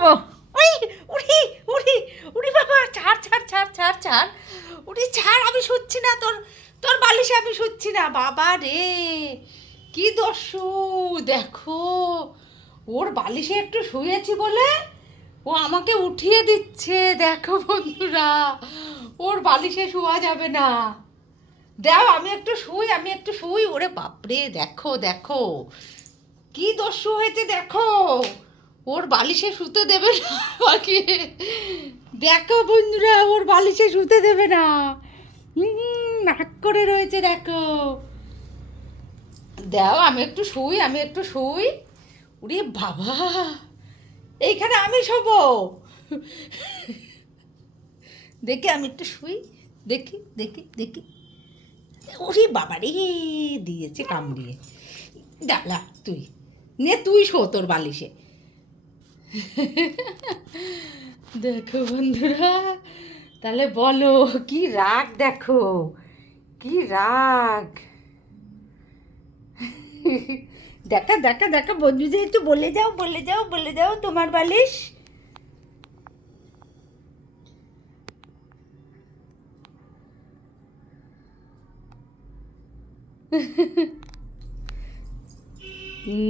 ঘুমো। ওই উড়ি উড়ি উড়ি বাবা, ছাড় ছাড় ছাড় ছাড় ছাড়, উড়ি ছাড়, আমি শুচ্ছি না তোর, তোর বালিশে আমি শুচ্ছি না। বাবা রে, কি দস্যু, দেখো ওর বালিশে একটু শুয়েছি বলে ও আমাকে উঠিয়ে দিচ্ছে। দেখো বন্ধুরা, ওর বালিশে শোয়া যাবে না। দাও আমি একটু শুই, আমি একটু শুই। ওরে বাপরে, দেখো দেখো কি দস্যু হয়েছে, দেখো ওর বালিশে শুতে দেবে না আমাকে। দেখো বন্ধুরা, ওর বালিশে শুতে দেবে না। নাক করে রয়েছে, দেখো। দাও আমি একটু শুই, আমি একটু শুই। ওরে বাবা, এইখানে আমি শোবো। দেখি আমি একটু শুই, দেখি দেখি দেখি। ওরে বাবা রে, দিয়েছে কামড়িয়ে। ডালা তুই নে, তুই শো তোর বালিশে। দেখো বন্ধুরা, তাহলে বলো কি রাগ, দেখো কি রাগ। দেখা দেখা দেখা বন্ধু, যে একটু বলে যাও বলে যাও বলে যাও তোমার বালিশ।